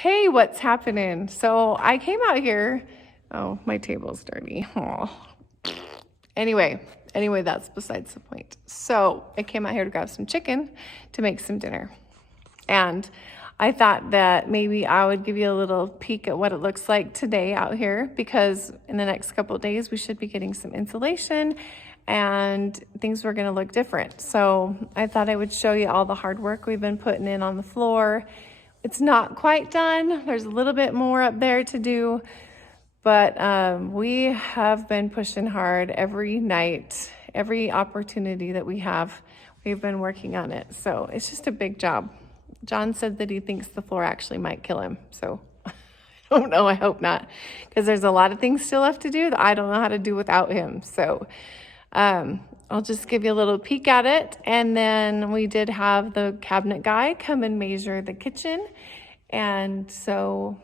Hey, what's happening? So I came out here. Oh, my table's dirty. Oh. Anyway, that's besides the point. So I came out here to grab some chicken to make some dinner. And I thought that maybe I would give you a little peek at what it looks like today out here, because in the next couple of days we should be getting some insulation and things were going to look different. So I thought I would show you all the hard work we've been putting in on the floor. It's not quite done. There's a little bit more up there to do, but we have been pushing hard every night, every opportunity that we have. We've been working on it. So it's just a big job. John said that he thinks the floor actually might kill him. So I don't know. I hope not, because there's a lot of things still left to do that I don't know how to do without him. So I'll just give you a little peek at it. And then we did have the cabinet guy come and measure the kitchen. And so,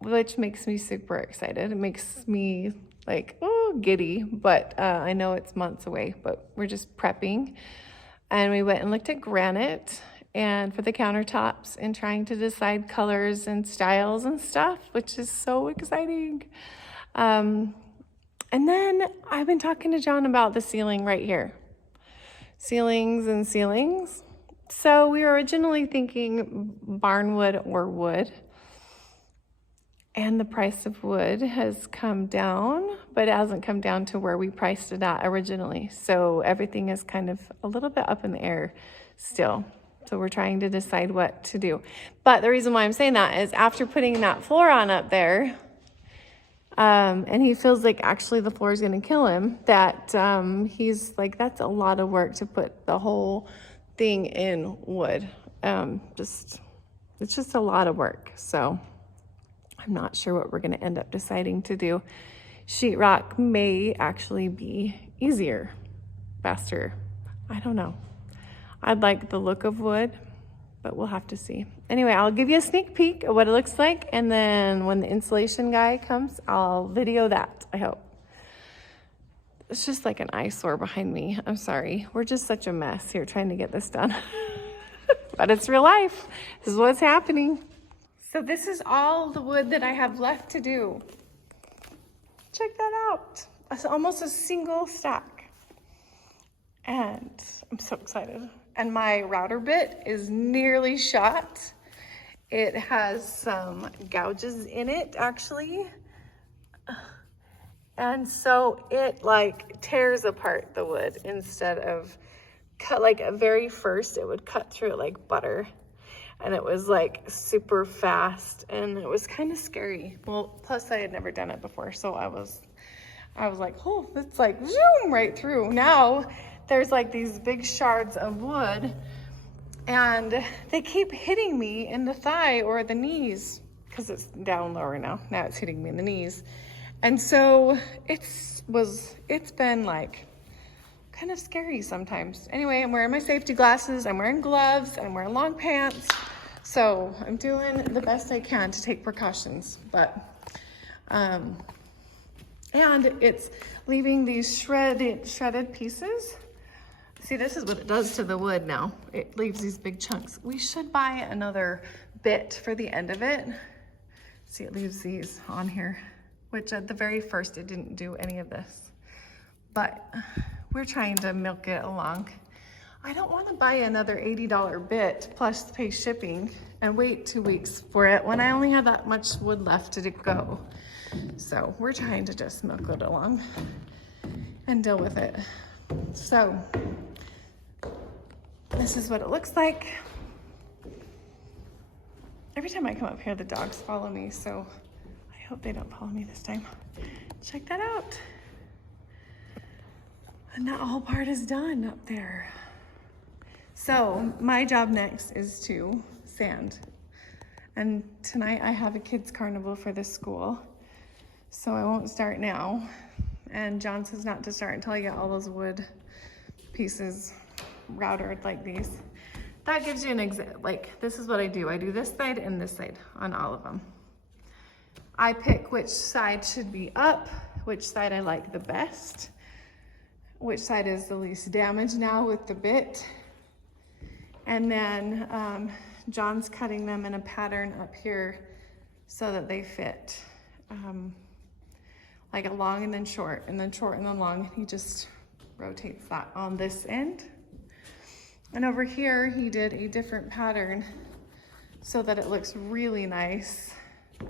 which makes me super excited. It makes me like, oh, giddy, but I know it's months away, but we're just prepping. And we went and looked at granite and for the countertops and trying to decide colors and styles and stuff, which is so exciting. And then I've been talking to John about the ceiling right here. Ceilings and ceilings. So we were originally thinking barnwood or wood. And the price of wood has come down, but it hasn't come down to where we priced it at originally. So everything is kind of a little bit up in the air still. So we're trying to decide what to do. But the reason why I'm saying that is after putting that floor on up there, and he feels like actually the floor is going to kill him, that he's like, that's a lot of work to put the whole thing in wood. It's just a lot of work. So I'm not sure what we're going to end up deciding to do. Sheetrock may actually be easier, faster. I don't know. I'd like the look of wood, but we'll have to see. Anyway, I'll give you a sneak peek of what it looks like, and then when the insulation guy comes, I'll video that, I hope. It's just like an eyesore behind me. I'm sorry. We're just such a mess here trying to get this done. But it's real life. This is what's happening. So this is all the wood that I have left to do. Check that out. It's almost a single stack. And I'm so excited. And my router bit is nearly shot. It has some gouges in it, actually. And so it like tears apart the wood instead of cut, like at very first it would cut through it like butter. And it was like super fast and it was kind of scary. Well, plus I had never done it before. So I was like, oh, it's like zoom right through. Now there's like these big shards of wood and they keep hitting me in the thigh or the knees because it's down lower now. Now it's hitting me in the knees. And so it's been like kind of scary sometimes. Anyway, I'm wearing my safety glasses, I'm wearing gloves, I'm wearing long pants. So I'm doing the best I can to take precautions, but, and it's leaving these shredded pieces. See, this is what it does to the wood now. It leaves these big chunks. We should buy another bit for the end of it. See, it leaves these on here, which at the very first, it didn't do any of this, but we're trying to milk it along. I don't want to buy another $80 bit plus pay shipping and wait 2 weeks for it when I only have that much wood left to go. So we're trying to just milk it along and deal with it. So this is what it looks like. Every time I come up here, the dogs follow me, so I hope they don't follow me this time. Check that out. And that whole part is done up there. So my job next is to sand. And tonight I have a kids carnival for the school. So I won't start now. And John says not to start until I get all those wood pieces routered like these. That gives you an example. Like, this is what I do. I do this side and this side on all of them. I pick which side should be up, which side I like the best, which side is the least damaged now with the bit. And then John's cutting them in a pattern up here so that they fit like a long and then short and then short and then long. He just rotates that on this end. And over here, he did a different pattern so that it looks really nice.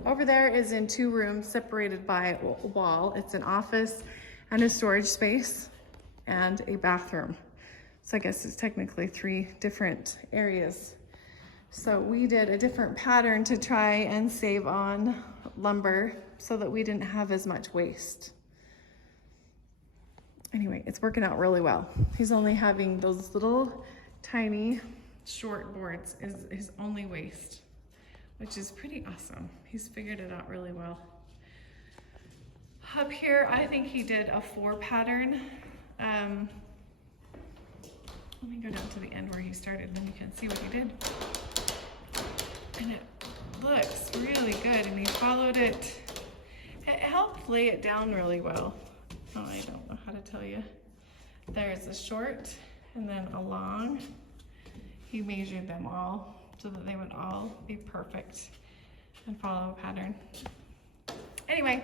Over there is in 2 rooms separated by a wall. It's an office and a storage space and a bathroom. So I guess it's technically 3 different areas. So we did a different pattern to try and save on lumber so that we didn't have as much waste. Anyway, it's working out really well. He's only having those little tiny short boards is his only waste, which is pretty awesome. He's figured it out really well. Up here, I think he did a 4 pattern. Let me go down to the end where he started, and then you can see what he did. And it looks really good, and he followed it. It helped lay it down really well. Oh, I don't know how to tell you. There's a short and then a long. He measured them all so that they would all be perfect and follow a pattern. Anyway,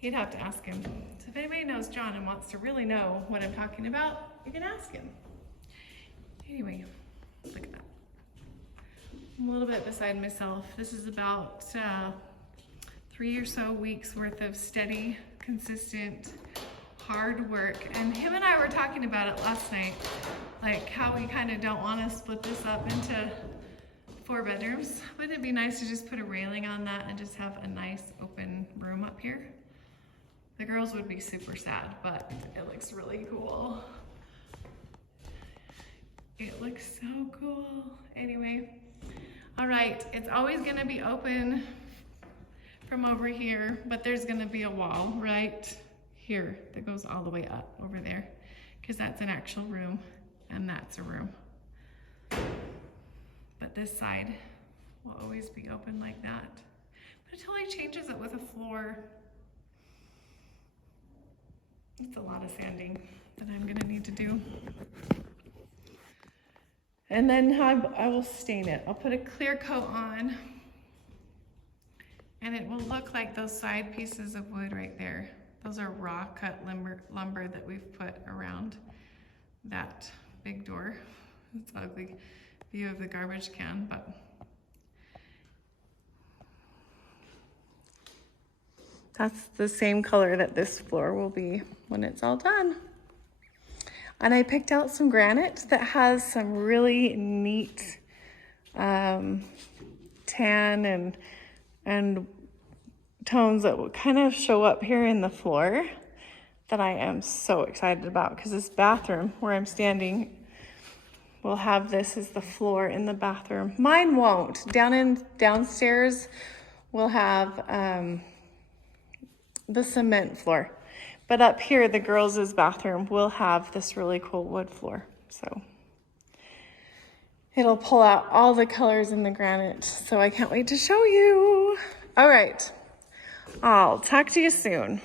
you'd have to ask him. So if anybody knows John and wants to really know what I'm talking about, you can ask him. Anyway, look at that. I'm a little bit beside myself. This is about 3 or so weeks worth of steady, consistent, hard work. And him and I were talking about it last night, like how we kind of don't want to split this up into 4 bedrooms. Wouldn't it be nice to just put a railing on that and just have a nice open room up here? The girls would be super sad, but it looks really cool. It looks so cool. Anyway, all right, it's always gonna be open from over here, but there's gonna be a wall right here that goes all the way up over there, because that's an actual room and that's a room. But this side will always be open like that. But it totally changes it with a floor. It's a lot of sanding that I'm gonna need to do. And then I will stain it. I'll put a clear coat on, and it will look like those side pieces of wood right there. Those are raw cut lumber that we've put around that big door. It's an ugly view of the garbage can, but that's the same color that this floor will be when it's all done. And I picked out some granite that has some really neat tan and tones that will kind of show up here in the floor that I am so excited about, because this bathroom where I'm standing will have this as the floor in the bathroom. Mine won't. Downstairs we'll have the cement floor. But up here, the girls' bathroom will have this really cool wood floor. So it'll pull out all the colors in the granite. So I can't wait to show you. All right, I'll talk to you soon.